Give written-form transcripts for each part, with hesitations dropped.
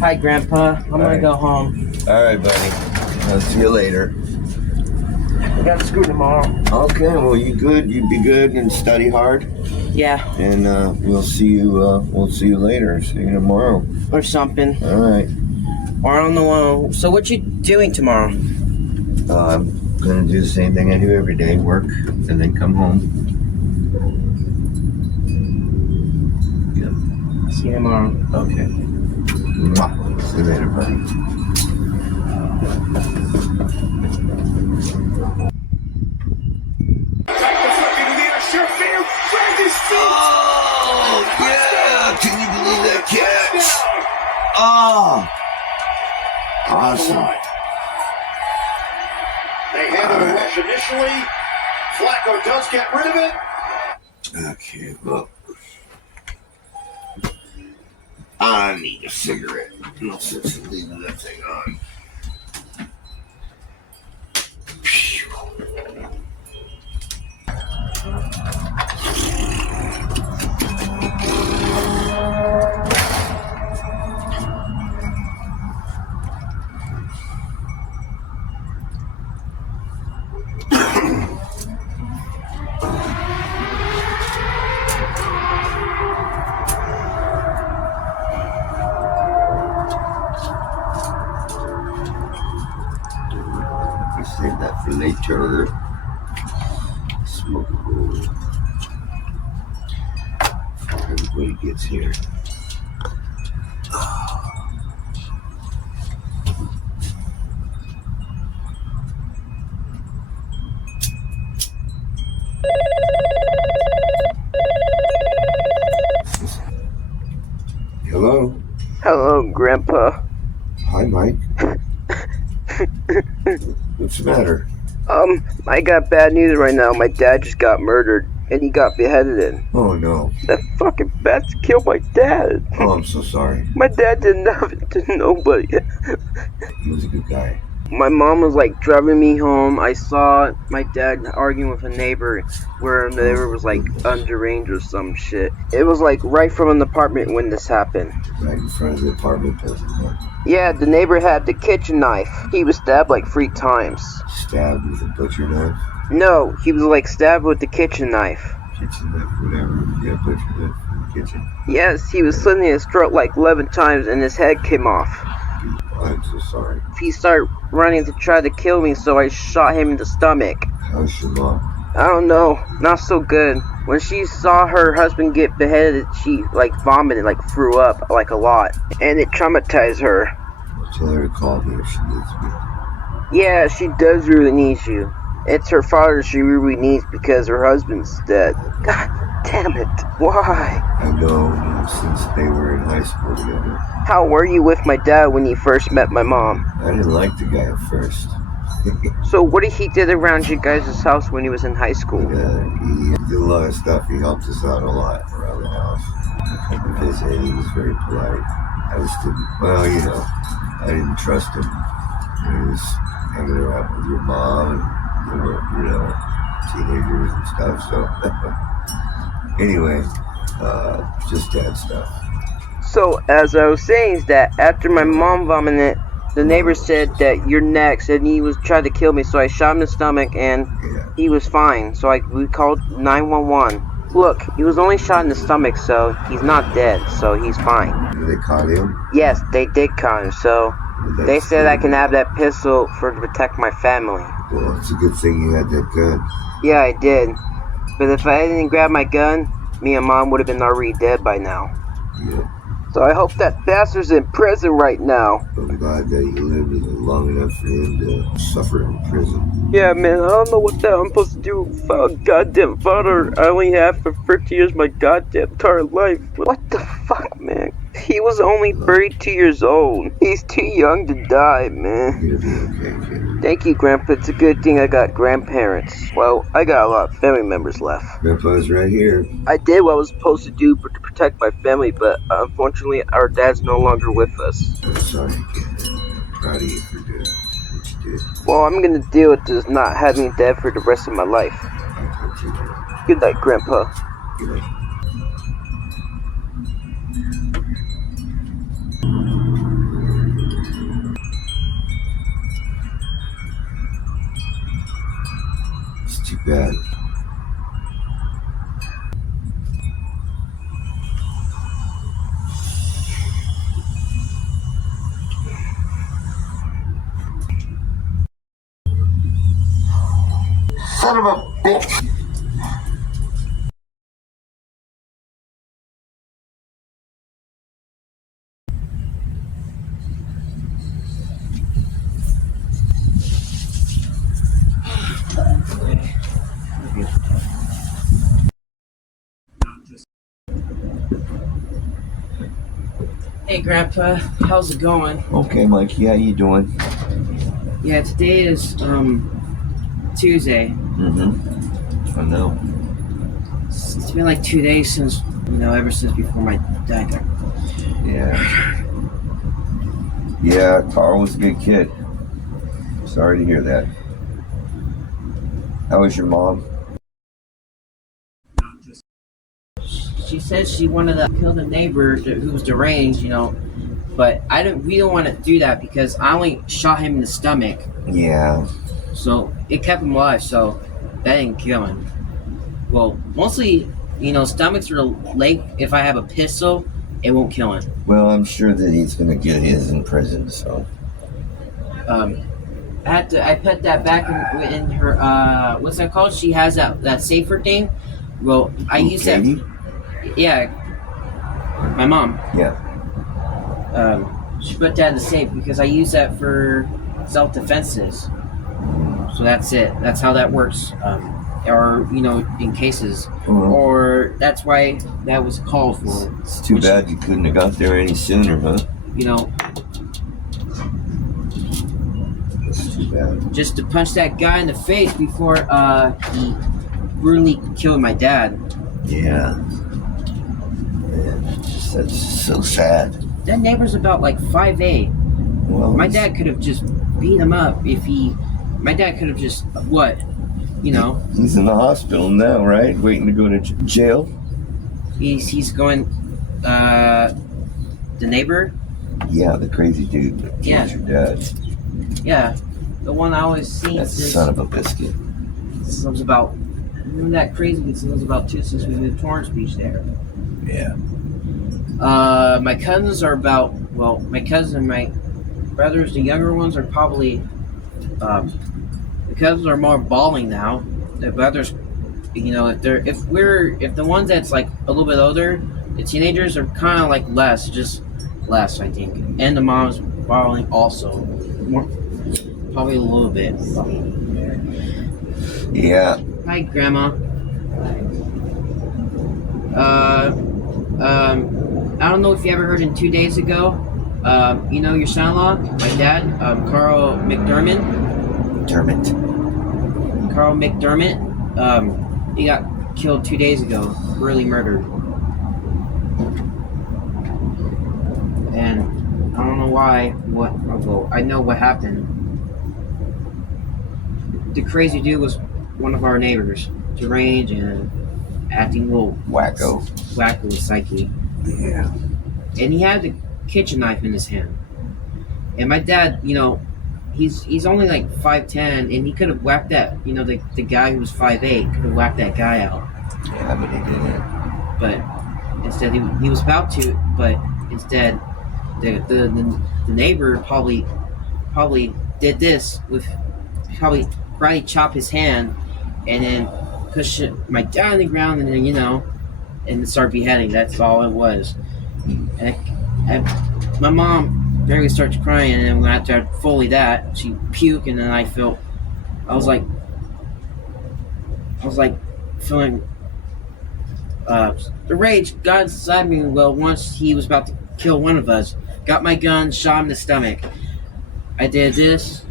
Hi, Grandpa. I'm gonna go home. All right, buddy. I'll see you later. I got school tomorrow. Okay, well, you good? You be good and study hard. Yeah. And we'll see you. We'll see you later. See you tomorrow. Or something. All right. Or I don't know. So what you doing tomorrow? I'm gonna do the same thing I do every day: work and then come home. Yeah. See you tomorrow. Okay. Mwah. See you later, buddy. Oh, yeah! Can you believe that catch? Oh! Awesome. They handed a rush initially. Flacco does get rid of it. Okay, well. I need a cigarette. No sense in leaving that thing on. Save that for later. Smoke a bowl. Everybody gets here. Hello? Hello, Grandpa. Hi, Mike. What's the matter? I got bad news right now. My dad just got murdered, and he got beheaded. Oh, no. That fucking bats killed my dad. Oh, I'm so sorry. My dad did nothing to nobody. He was a good guy. My mom was like driving me home. I saw my dad arguing with a neighbor where the neighbor was like underage or some shit. It was like right from an apartment when this happened. Right in front of the apartment building, huh? Yeah, the neighbor had the kitchen knife. He was stabbed like 3 times. Stabbed with a butcher knife? No, he was like stabbed with the kitchen knife. Kitchen knife, whatever. Yeah, butcher knife in the kitchen. Yes, he was slit in his throat like 11 times and his head came off. I'm so sorry. He started running to try to kill me, so I shot him in the stomach. How's your mom? I don't know, not so good. When she saw her husband get beheaded, she like vomited, like threw up like a lot, and it traumatized her. I'll tell her to call me if she needs me. Yeah, she does really need you. It's her father she really needs because her husband's dead. God damn it, why? I know since they were in high school together. How were you with my dad when you first met my mom? I didn't like the guy at first. So what did he did around you guys' house when he was in high school? He did a lot of stuff. He helped us out a lot around the house. I come to visit. He was very polite. I just didn't, well, you know, I didn't trust him. He was hanging around with your mom and they were, you know, teenagers and stuff. So anyway, just dad stuff. So as I was saying is that after my mom vomited, the neighbor said that you're next, and he was trying to kill me, so I shot him in the stomach, and he was fine. So we called 911. Look, he was only shot in the stomach, so he's not dead, so he's fine. Did they caught him? Yes, they did caught him, so they said I can have that pistol to protect my family. Well, it's a good thing you had that gun. Yeah, I did. But if I didn't grab my gun, me and Mom would have been already dead by now. Yeah. So I hope that bastard's in prison right now. I'm glad that you lived long enough for him to suffer in prison. Yeah, man, I don't know what the hell I'm supposed to do without a goddamn father I only have for 50 years of my goddamn entire life. What the fuck, man? He was only 32 years old. He's too young to die, man. You're gonna be okay, kid. Thank you, Grandpa. It's a good thing I got grandparents. Well, I got a lot of family members left. Grandpa's right here. I did what I was supposed to do to protect my family, but unfortunately, our dad's no longer with us. I'm sorry, kid. I'm proud of you for doing what you did. Well, I'm gonna deal with just not having dad for the rest of my life. I'll talk to you later. Good night, Grandpa. Good night. bad. Son of a bitch! Hey, Grandpa, how's it going? Okay, Mikey, how you doing? Yeah, today is Tuesday. I know. It's been like 2 days since, ever since before my dad got. Yeah. Yeah, Carl was a good kid. Sorry to hear that. How was your mom? She said she wanted to kill the neighbor who was deranged, but we don't want to do that because I only shot him in the stomach. Yeah. So it kept him alive, so that didn't kill him. Well, mostly, stomachs are like, if I have a pistol, it won't kill him. Well, I'm sure that he's going to get his in prison, so. I put that back in her, what's that called? She has that safer thing. Well, I use Katie? that. Yeah. My mom. Yeah. She put that in the safe because I use that for self-defenses. So that's it. That's how that works. Or, in cases. Or that's why that was called for. It's too bad you couldn't have got there any sooner, huh? It's too bad. Just to punch that guy in the face before he brutally killed my dad. Yeah. Man, that's so sad. That neighbor's about like 5'8". Well, my dad could have just beat him up my dad could have just, what? He's in the hospital now, right? Waiting to go to jail? He's going, the neighbor? Yeah, the crazy dude that killed your dad. Yeah, the one I always seen. That's the son of a biscuit. Since I was about, remember that crazy, since I was about 2 since we moved to Torrance Beach there. Yeah. My cousins are about, my cousin and my brothers, the younger ones are probably, the cousins are more balling now. The brothers, if the ones that's like a little bit older, the teenagers are kind of like just less, I think. And the mom's balling also. More, probably a little bit. Yeah. Hi, Grandma. I don't know if you ever heard in 2 days ago, your son-in-law, my dad, Carl McDermott. Carl McDermott, he got killed 2 days ago, brutally murdered. And I don't know why, I know what happened. The crazy dude was one of our neighbors, deranged and acting a little wacko psyche. Yeah. And he had the kitchen knife in his hand. And my dad, he's only like 5'10", and he could have whacked that, the guy who was 5'8", could have whacked that guy out. Yeah, but he didn't. But instead, he was about to, but instead, the neighbor probably did this probably chopped his hand, and then push my dad on the ground, and then and start beheading. That's all it was. And my mom barely starts crying, and then after fully that, she puked, and then I was like feeling the rage got inside me. Well, once he was about to kill one of us, got my gun, shot him in the stomach. I did this,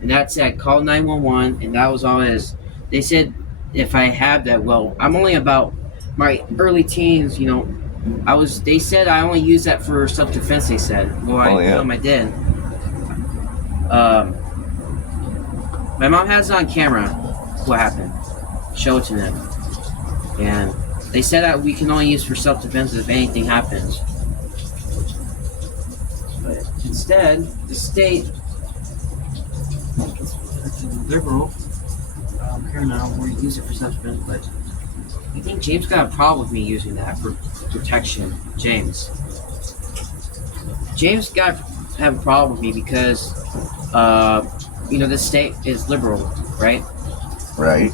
and that's it. Called 911, and that was all it is. They said if I have that, I'm only about my early teens, they said I only use that for self-defense, they said. I did. My mom has it on camera, what happened. Show it to them. And they said that we can only use for self-defense if anything happens. But instead, the state, liberal, criminal or use it for self-defense, but I think James got a problem with me using that for protection. James got to have a problem with me because, the state is liberal, right? Right.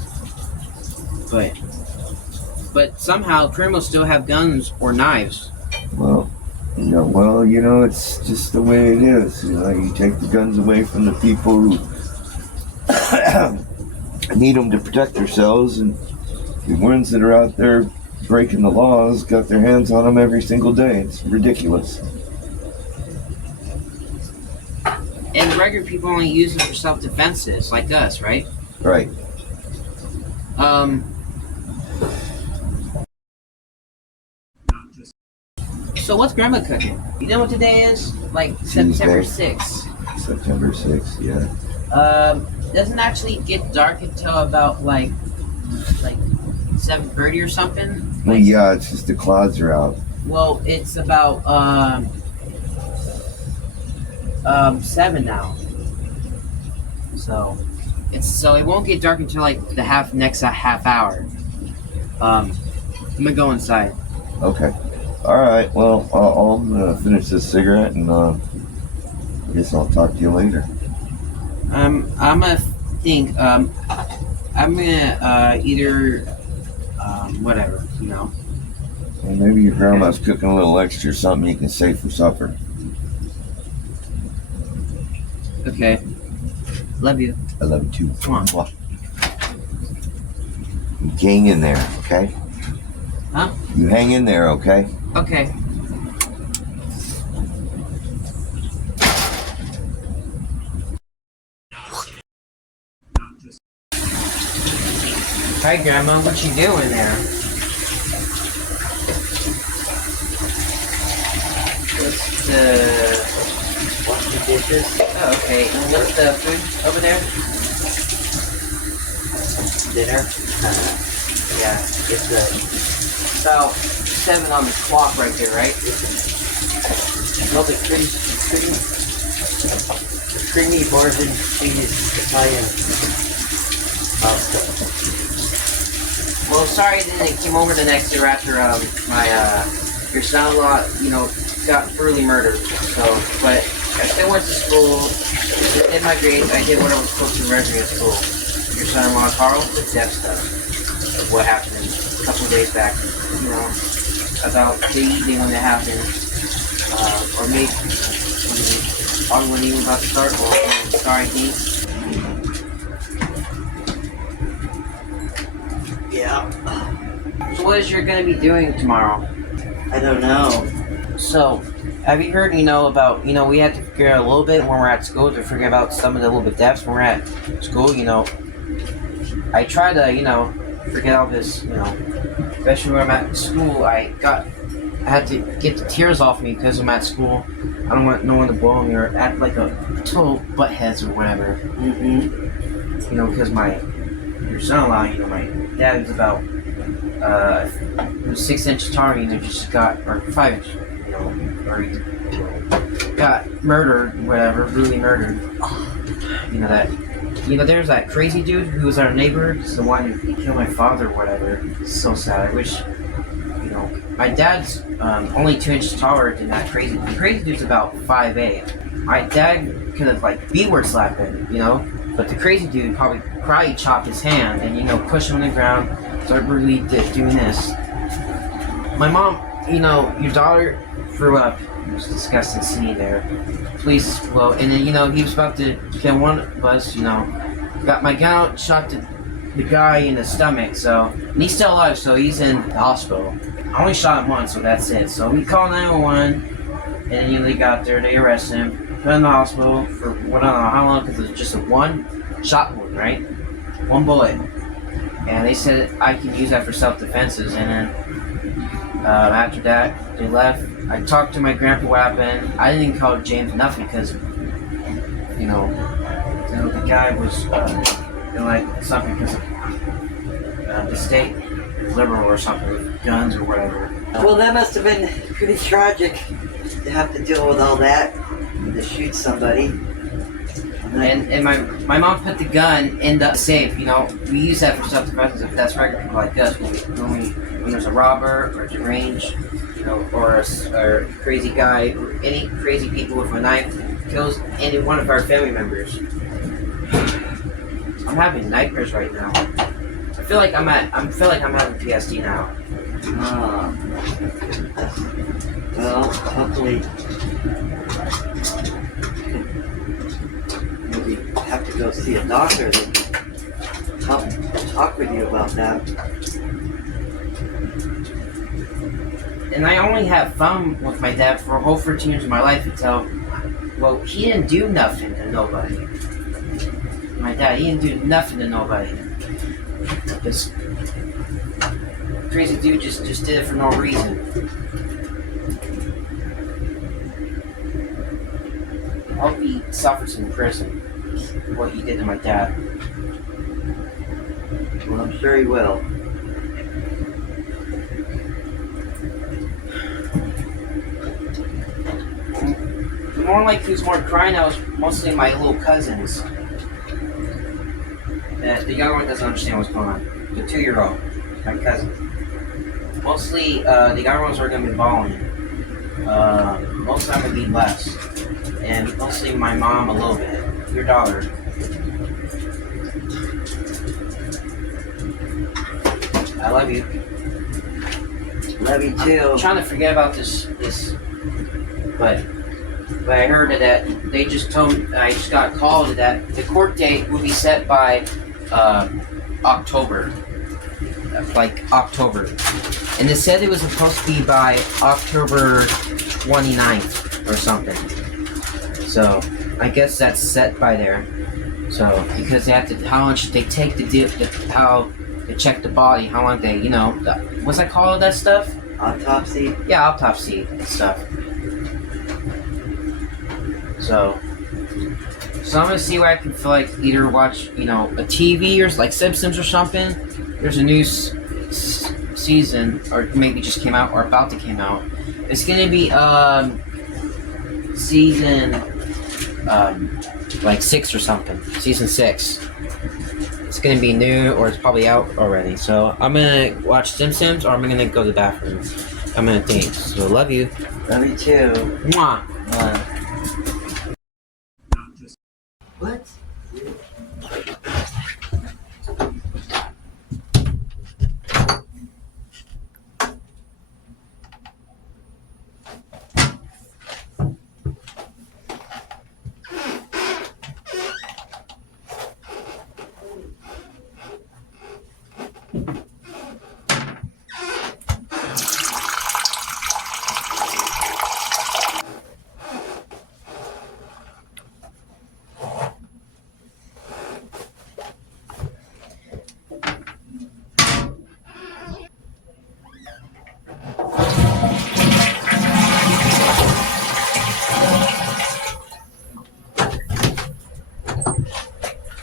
But somehow criminals still have guns or knives. Well, it's just the way it is. You take the guns away from the people who need them to protect themselves, and the ones that are out there breaking the laws got their hands on them every single day. It's ridiculous. And regular people only use it for self-defenses, like us, right? Right. So what's Grandma cooking? You know what today is? Like September 6th. September 6th, yeah. Doesn't actually get dark until about like 7:30 or something. Well, yeah, it's just the clouds are out. Well, it's about 7 now. So it won't get dark until like the next half hour. I'm gonna go inside. Okay. All right. Well, I'll finish this cigarette, and I guess I'll talk to you later. I'm gonna think. I'm gonna either whatever, Well, maybe your grandma's cooking a little extra or something you can save for supper. Okay. Love you. I love you too. Come on. You hang in there, okay? Huh? You hang in there, okay? Okay. Hi, Grandma. What you doing there? Wash the dishes. Oh, okay. And what's the food over there? Dinner? Yeah, it's about 7 on the clock right there, right? Smells like creamy bars and cheese Italian pasta. Well, sorry that it came over the next year after your son-in-law, got brutally murdered. So, but I still went to school, did my grades, I did what I was supposed to in at school. Your son-in-law Carl, the death stuff of what happened a couple of days back, about the evening when it happened, or maybe when he was about to start, or starring he. Yeah. So what is you're going to be doing tomorrow? I don't know. So, have you heard, about, we had to figure out a little bit when we're at school to figure out some of the little bit depths when we're at school, I try to, forget all this, especially when I'm at school, I had to get the tears off me because I'm at school. I don't want no one to bully me or act like a total buttheads or whatever. Because your son-in-law, my dad is about, he was 6 inches taller, just got, or 5 inches, or he got murdered, whatever, brutally murdered. There's that crazy dude who was our neighbor, it's the one who killed my father, or whatever. It's so sad. I wish, my dad's only 2 inches taller than that crazy. The crazy dude's about 5'8". My dad could have B-word slapped him, but the crazy dude probably chopped his hand and push him on the ground, start brutally doing this. My mom, your daughter threw up. It was disgusting seeing there. Police, and then he was about to kill one of us. Got my gun out, shot the guy in the stomach. And he's still alive, so he's in the hospital. I only shot him once, so that's it. So we called 911, and then they got there. They arrested him, put him in the hospital for I don't know how long, because it was just a one-shot wound, right? One bullet. And they said I could use that for self-defenses, and then after that, they left. I talked to my grandpa what happened. I didn't call James nothing because, the guy was something because of the state liberal or something with guns or whatever. Well, that must have been pretty tragic to have to deal with all that, to shoot somebody. And my mom put the gun in the safe. You know, we use that for self-defense. If that's regular people like us, when there's a robber or a deranged, you know, or a crazy guy, or any crazy people with a knife kills any one of our family members. I'm having nightmares right now. I feel like I'm having PTSD now. Well, hopefully, maybe have to go see a doctor that can help talk with you about that. And I only have fun with my dad for a whole 13 years of my life until, well, he didn't do nothing to nobody. My dad, he didn't do nothing to nobody. This crazy dude just did it for no reason. I hope he suffers in prison for what he did to my dad. Well, I'm sure he will. The more like who's more crying out was mostly my little cousins. The younger one doesn't understand what's going on. The 2-year-old, my cousin. Mostly, the younger ones are going to be bawling. Most of them would be less. And mostly my mom a little bit. Your daughter. I love you. Love you too. I'm trying to forget about this, but I heard that they just told me, I just got called that the court date will be set by October. Like October. And they said it was supposed to be by October 29th or something. So, I guess that's set by there. So, because they have to, how long should they take to do, how to check the body, how long they, you know, what's that called, that stuff? Autopsy? Yeah, autopsy and stuff. So I'm gonna see where I can feel like either watch, you know, a TV or like Simpsons or something. There's a new season, or maybe just came out or about to came out. It's gonna be season like 6 or something. Season 6. It's gonna be new, or it's probably out already. So I'm gonna watch Simpsons, or I'm gonna go to the bathroom. I'm gonna think. So love you. Love you too. Mwah. What?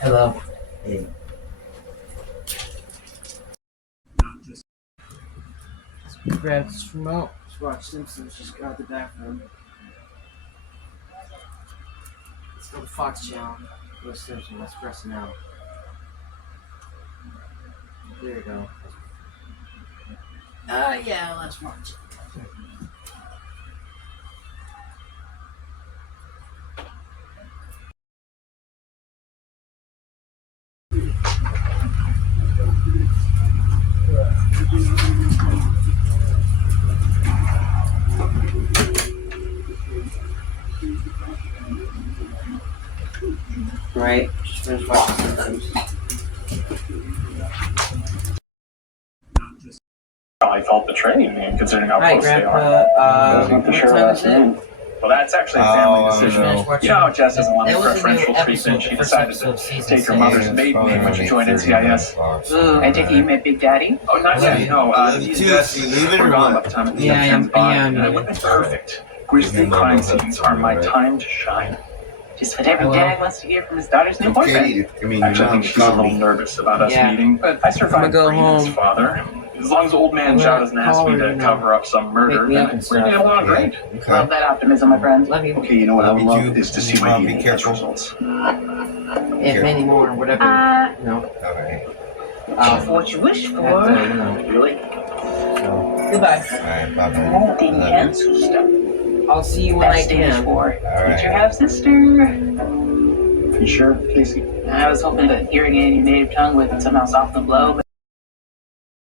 Hello. Hey. Grab this remote. Let's watch Simpsons. Just go out the bathroom. Let's go to Fox Channel. Go to Simpsons. Let's press it now. There you go. Yeah, let's watch it. Right, just finished watching Simpsons. I felt betrayed, man, considering how Hi, close they are. Grandpa. Wasn't the What sure time last is it? noon. Well, that's actually a family decision. no. You know how Jess doesn't want That was a new preferential episode, treatment. She the first decided episode to of season take her 6. mother's maiden name when she joined NCIS. I take it you met Big Daddy? Oh, not yet. No, love you these too. Jess You leave it or were gone what? by the time of the Yeah, Jim's body, yeah, and yeah. it would have been perfect. Grisly crime scenes are my time to shine. Just what every Hello? dad wants to hear from his daughter's new Okay, boyfriend. I mean, Actually, I your think mom she's a little called me. nervous about us Yeah. meeting, but I survived go Breen as home. father. As long as old man I'm Zhao gonna doesn't ask call me her, to you know, cover up some murder, wake me up then and we're getting along Yeah, great. Love okay. that optimism, my friend. Love you. Okay, you know what I would Love you love too. is to see my Mom, be DNA test careful. results. if many more, whatever. You know. Okay. For what you wish for. You know. Really? So, goodbye. Alright, bye bye. Oh, the cancel stuff. I'll see you when That's I stage can. 4. Alright. Future half sister. You sure, Casey? I was hoping that hearing it in your native tongue would somehow soften the blow, but